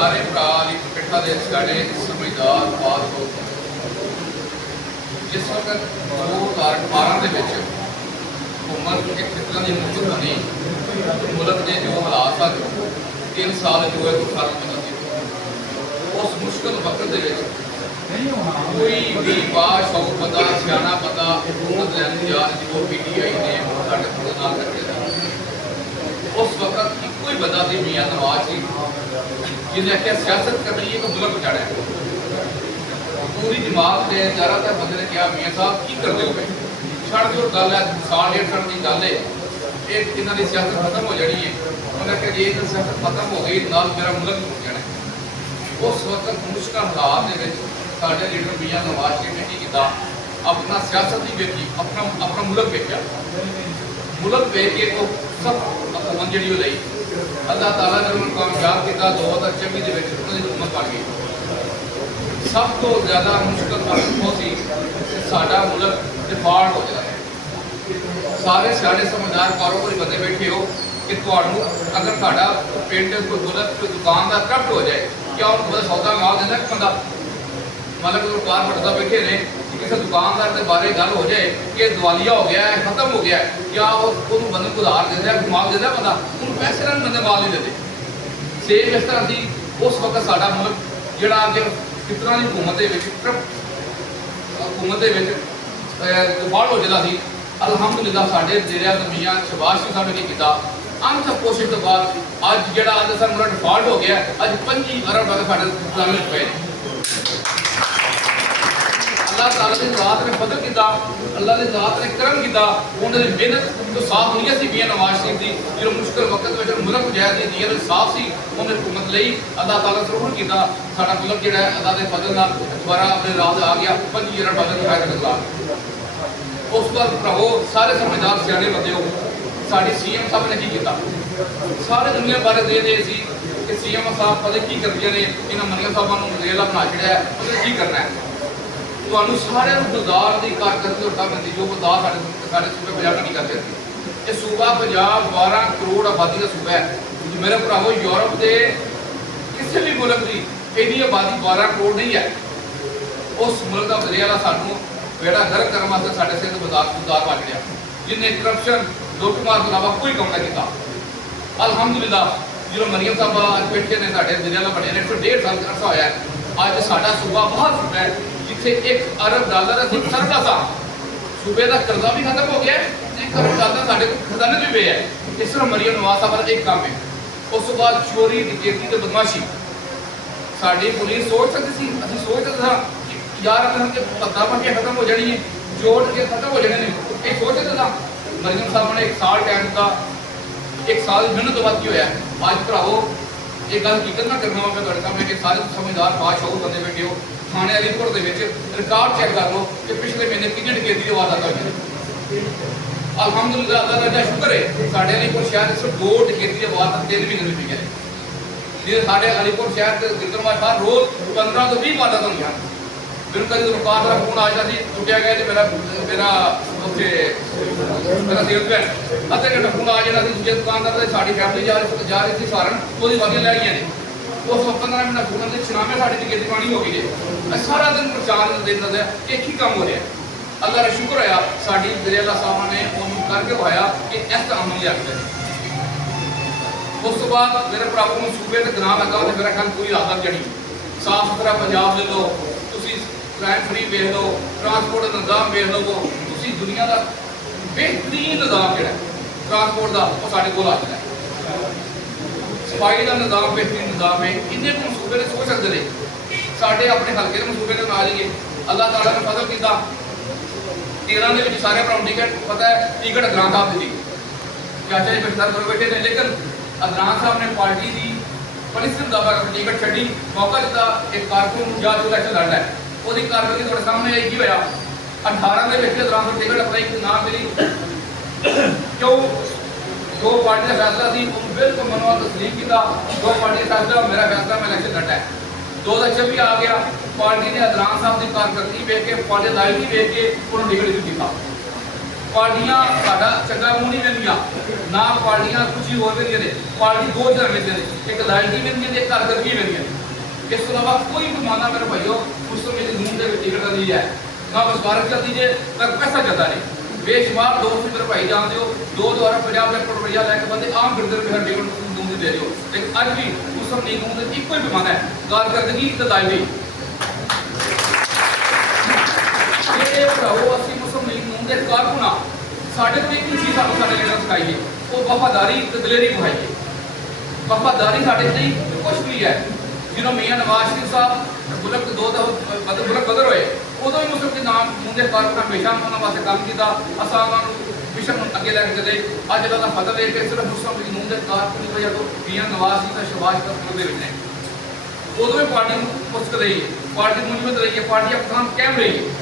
सारे भरा इकट्ठा दे साढ़े समझदार बात हो जिस वक्त 2018 के हुकूमत एक कितना की मुश्किल बनी मुल्क के जो हालात हैं 3 साल जो है 2 साल बदल उस मुश्किल वक्त कोई भी बाशौक बंदा सियाना बंदा हुकूमत इंतजार जो PTI ने साढ़े थोड़े नाल करके उस वक्त कोई बंदा सी मियां नवाज सी जिन्हें आख्या सियासत करनी है तो मुल्क बचाना है। पूरी जमात ने ज़्यादातर बंदे ने कहा मियां साहब की करते हो गए छड़ जो गल है साल 1.5 साल की गल है एक इन्हों की सियासत खत्म हो जानी है उन्हें कहा जे सियासत खत्म हो गई नाल मेरा मुल्क हो जाना है। उस वक्त मुश्किल हालात के साढ़े लीडर मियां नवाज शरीफ ने की किया अपना सियासत ही वेखी अपना मुल्क वेख्या मुल्क वेख के तो सब हुकूमत जी ली अल्लाह ताला ने उन्होंने कामयाब किया 2024 के हुकूमत बन गई। सब तो ज़्यादा मुश्किल वो सी साडा मुल्क डिफॉल्ट हो जाए सारे सियाने समझदार कारोबारी बंदे बैठे हो कि तुहानू अगर साडा पिंड कोई मुल्क कोई दुकान का करप्ट हो जाए क्या उन्होंने सौदा माल देना कि बंदा मतलब कि कार फटदा बैठे ने किसी दुकानदार के बारे गल हो जाए कि दिवालिया हो गया है खत्म हो गया है क्या वो बंदे को उधार देता है माल देता बंदा उन्होंने पैसे ना बंदे माल नहीं देते। सेम इस तरह की उस वक्त साडा मुल्क जिहड़ा अगे कितना की हुकूमत डिफॉल्ट हो जाता सी अलहमदुलिल्लाह साडे डेरिया मियां शहबाज शरीफ साहब ने किया अंत कोशिश तो बाद अज जिहड़ा अज साडा मुल्क डिफॉल्ट हो गया अज 25 अरब डॉलर साडे इस्लामी पे अल्लाह ताला ने ज़ात ने फजल किया अल्लाह ने ज़ात ने करम किया उन्होंने मेहनत तो साफ नहीं सी मियां नवाज शरीफ की जो मुश्किल वक्त में मुल्क बचाया सी नीयत साफ सी उन्होंने हुकूमत लई अल्लाह ताला से रुहन किया साडा मुल्क जिहड़ा अल्लाह के फजल नाल दोबारा अपने राज आ गया 25 अरब डॉलर का खर्चा उस पर भरावो सारे समझदार सियाने बंदे हो साडी CM साहब ने की किया सारे दुनिया बारे दे सी कि CM साहब पता की करदियां ने इन्हां मनिया साहबां नूं रेला बना छड़िया है उन्हें की करना है ਤੁਹਾਨੂੰ ਸਾਰਿਆਂ ਨੂੰ ਗੁਜ਼ਾਰ ਦੀ ਕਾਰਗਰੀ ਹੋਟਾ ਬੰਦੀ ਜੋ ਬਤਾ ਸਾਡੇ ਸੂਬੇ ਪੰਜਾਬ ਨਹੀਂ ਕਰਦੇ ਇਹ ਸੂਬਾ ਪੰਜਾਬ 12 ਕਰੋੜ ਆਬਾਦੀ ਦਾ ਸੂਬਾ ਹੈ ਮੇਰੇ ਭਰਾਵੋ ਯੂਰਪ ਦੇ ਕਿਸੇ ਵੀ ਮੁਲਕ ਦੀ ਇੰਨੀ ਆਬਾਦੀ 12 ਕਰੋੜ ਨਹੀਂ ਹੈ। ਉਸ ਮੁਲਕ ਦਾ ਵਜ਼ੀਰ ਸਾਨੂੰ ਬੇੜਾ ਗਰਕ ਕਰਨ ਵਾਸਤੇ ਸਾਡੇ ਸਿਰ ਤੇ ਗੁਜ਼ਾਰ ਪਾ ਗਿਆ ਜਿਨੇ ਕਰਪਸ਼ਨ ਲੁੱਟਮਾਰ ਤੋਂ ਇਲਾਵਾ ਕੋਈ ਕੰਮ ਨਹੀਂ ਕੀਤਾ। ਅਲਹਮਦੁਲਿल्लाह ਜਦੋਂ ਮਰੀਮ ਸਾਹਿਬ ਅੱਜ ਬੈਠੇ ਨੇ ਸਾਡੇ ਵਜ਼ੀਰ ਬਣੇ ਨੇ 1.5 ਸਾਲ ਦਾ ਅਰਸਾ ਹੋਇਆ ਅੱਜ ਸਾਡਾ ਸੂਬਾ ਬਹੁਤ ਸੂਬਾ ਹੈ जिथे 1 अरब डॉलर सरदा सा सूबे का कर्जा भी खत्म हो गया 1 अरब डॉलर साढ़े खजाने में पे है। इस तरह मरियम नवाज साहब का एक काम है उस बाद चोरी डकैती तो बदमाशी साड़ी पुलिस सोच सकती थी असं सोच सकते था यार अगर पत्ता बन के खत्म हो जानी है जोड़ के खत्म हो जाने ये सोच सकता था। मरियम साहब ने 1 साल टाइम का 1 साल मेहनत तो बाद की होया आज भरावो एक गल हकीकत ना करना मैं तुहाडे सामने कि सारे समझदार बादशाह बंदे बैठे हो थाने अलीपुर रिकॉर्ड चेक कर लो कि पिछले महीने कितनी डकैती की वारदात हुई। अलहमदुलिल्लाह अल्लाह का शुक्र है साढ़े अलीपुर शहर सिर्फ 2 डकैती की वारदात 3 महीने में हुई है जिसे साढ़े अलीपुर शहर के गिरदरबार हर रोज 15 तो 20 वारदात हुई हैं। फिर कभी दुकान का फोन आ जाता छुट्टिया गया जी मेरा उत्थे मेरा सेल्समैन अद्धे घंटे फोन आ जाता दूसरे दुकानदार साड़ी फैमिली जा रही थी सारन वो वादियाँ लै गई ने उस 15 मिनट फोन से छनामे साड़ी डकैती पानी हो गई है सारा दिन प्रचार देता है एक ही काम हो रहा है। अल्लाह का शुक्र होया साड़ी वज़ीर साहब ने उन्होंने करके पाया कि इस तरह अमल लिया उस तो बाद मेरे भरावों को सूबे के ग्राम लगा तो मेरा ख्याल पूरी राहत जड़ी साफ सुथरा पंजाब ले लो क्राइम फ्री वेख लो ट्रांसपोर्ट का निज़ाम वेख लो तुम दुनिया का बेहतरीन निज़ाम जोड़ा ट्रांसपोर्ट का वो साढ़े को आ जाए सफाई का निज़ाम बेहतरीन निज़ाम है इन्ने को मनसूबे ने सोच सकते हैं साढ़े अपने हल्के के मनसूबे के ना जाइए अल्लाह ताला ने फजल किया 13 के सारे भराओं टिकट पता है टिकट अदरान साहब दी चाचा जी बख्तार करो बैठे थे लेकिन अदरान साहब ने पार्टी की परिस्थिति दबा टिकट छड़ी मौका दिता एक कारकुन या जो इलेक्शन लड़ना है वो कारकर्दगी थोड़े सामने आई की होया 18 के अदरान साहब टिकट अप्लाई ना मिली क्यों दो पार्टी का फैसला थी बिल्कुल मनवा तस्लीम किया 2 पार्टी का फैसला मेरा फैसला मैं इलेक्शन लड़ना है 2026 आ गया पार्टी ने अदरान साहब की कारकर्दगी वेख के पार्टी लायकी वेख के उन्होंने टिकट नहीं दिखा ਪਾਰਟੀਆਂ ਸਾਡਾ ਚੰਗਾ ਮੂੰਹ ਨਹੀਂ ਲੈਂਦੀਆਂ, ਨਾ ਪਾਰਟੀਆਂ ਕੁਝ ਹੋਰ ਲੈਂਦੀਆਂ ਨੇ। ਪਾਰਟੀ ਦੋ ਚੀਜ਼ਾਂ ਲੈਂਦੀਆਂ ਨੇ, ਇੱਕ ਲਾਇਲਟੀ ਲੈਂਦੀਆਂ ਨੇ, ਇੱਕ ਕਾਰਗਰਦਗੀ ਲੈਂਦੀਆਂ ਨੇ। ਇਸ ਤੋਂ ਇਲਾਵਾ ਕੋਈ ਪੈਮਾਨਾ ਮੇਰੇ ਭਾਈਓ ਮੁਸਲਿਮ ਲੀਗ ਨੂਨ ਦੇ ਵਿੱਚ ਟਿਕਟ ਨਹੀਂ ਹੈ, ਨਾ ਵਸਵਾਰਕ ਚੱਲਦੀ ਜੇ ਨਾ ਪੈਸਾ ਚੱਲਦਾ ਨਹੀਂ। ਬੇਸ਼ੁਮਾਰ ਦੋਸਤ ਮੇਰੇ ਭਾਈ ਜਾਣਦੇ ਹੋ, 2050 ਲੱਖ ਰੁਪਈਆ ਲੈ ਕੇ ਬੰਦੇ ਆਮ ਫਿਰਦੇ ਨੇ ਫਿਰ ਟਿਕਟ ਨੂਨ ਦੀ ਦੇ ਦਿਓ। ਲੇਕਿਨ ਅੱਜ ਵੀ ਮੁਸਲਿਮ ਲੀਗ ਨੂਨ ਦੇ ਇੱਕੋ ਹੀ ਪੈਮਾਨਾ ਹੈ, ਕਾਰਗਰਦਗੀ ਤੇ ਲਾਇਲਟੀ। ਇਹ ਭਰਾਵੋ ਅਸੀਂ ਮੁਸਲਿਮ ਲੀਗ ਨੂਨ ਦੇ ਕਾਰਕੁਨ ਹਾਂ, ਸਾਡੇ ਕੋਲ ਇੱਕ ਹੀ ਚੀਜ਼ ਸਾਨੂੰ ਸਾਡੇ ਲੀਡਰ ਸਿਖਾਈਏ, ਉਹ ਵਫਾਦਾਰੀ ਤੇ ਦਲੇਰੀ ਵਿਖਾਈਏ। ਵਫਾਦਾਰੀ ਸਾਡੇ ਲਈ ਕੁਛ ਵੀ ਹੈ। ਜਦੋਂ ਮੀਆਂ ਨਵਾਜ਼ ਸ਼ਰੀਫ ਸਾਹਿਬ ਮੁਲਕ ਮੁਲਕ ਬਦਲ ਹੋਏ, ਉਦੋਂ ਹੀ ਮੁਸਲਿਮ ਦੇ ਨਾਮ ਨੂਨ ਦੇ ਕਾਰਕੁਨ ਹਮੇਸ਼ਾ ਉਹਨਾਂ ਵਾਸਤੇ ਕੰਮ ਕੀਤਾ। ਅਸਾਂ ਉਹਨਾਂ ਨੂੰ ਮਿਸ਼ਨ ਨੂੰ ਅੱਗੇ ਲੈ ਕੇ ਚੱਲੇ। ਅੱਜ ਇਹਨਾਂ ਦਾ ਫਤਲ ਹੈ ਕਿ ਸਿਰਫ ਮੁਸਲਿਮ ਲੀਗ ਨੂਨ ਦੇ ਕਾਰਕੁਨ ਦੀ ਵਜ੍ਹਾ ਤੋਂ ਮੀਆਂ ਨਵਾਜ਼ ਸ਼ਰੀਫ ਦਾ ਸ਼ਬਾਸ਼ ਤੱਕ ਦੇ ਵਿੱਚ ਨੇ। ਉਦੋਂ ਹੀ ਪਾਰਟੀ ਨੂੰ ਮੁਸਕ ਰਹੀ ਹੈ, ਪਾਰਟੀ ਮੁਨਮਤ ਰਹੀ ਹੈ, ਪਾਰਟੀ ਆਪਣਾ ਕਾਇਮ ਰਹੀ ਹੈ।